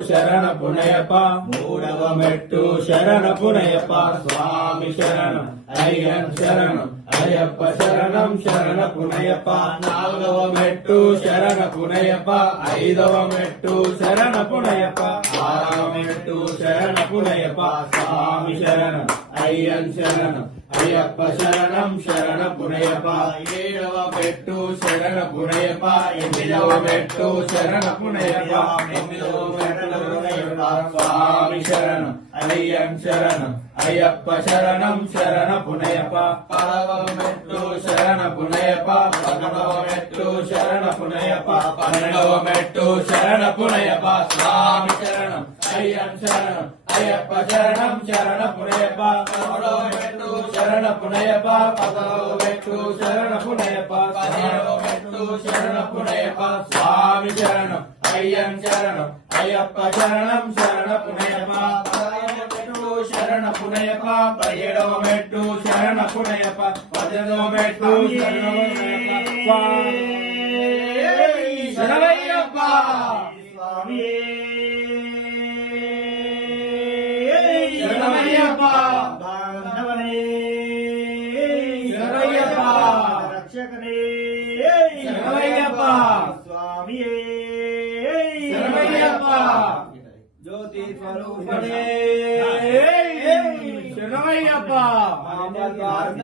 శరణ పునయప మూడవ మెట్టు శరణ పునయప స్వామి శరణం అయ్యన్ శరణం అయ్యప్ప శరణం శరణ పునయప నాలుగవ మెట్టు శరణ పునయప ఐదవ మెట్టు శరణ పునయప ఆరవ మెట్టు శరణ పునయప స్వామి శరణం అయ్యన్ శరణం అయ్యప్ప శరణం శరణ పునయప ఏడవ మెట్టు శరణ పునయప ఎనిమిదవ మెట్టు శరణ పునయప ఎనిమిదవ మెట్టు స్వామి శరణం అయ్యన్ శరణం అయ్యప్ప శరణం శరణ పునయప పదవ మెట్టు శరణ పునయప పదవ మెట్టు శరణ పునయప పన్నెండవ మెట్టు శరణ పునయప స్వామి శరణం అయ్యన్ శరణం అయ్యప్ప శరణం శరణ పునయప పదవ మెట్టు శరణ పునయప పదవ మెట్టు శరణ పునయప పదిహేడవ మెట్టు శరణ పునయప స్వామి శరణం అయ్యన్ శరణం అయ్యప్ప శరణం శరణ పునయప శరణ పునయప పదిహేడవ మెట్టు శరణ పునయప పద్దెనిమిదవ మెట్టు శరణయ్యప్ప స్వామి శరణయ్యప్ప బాంధవనే శరణయ్యప్ప రక్షకనే శరణయ్యప్ప స్వామి శరణయ్యప్ప జ్యోతి స్వరూపనే శరణయ్యప్ప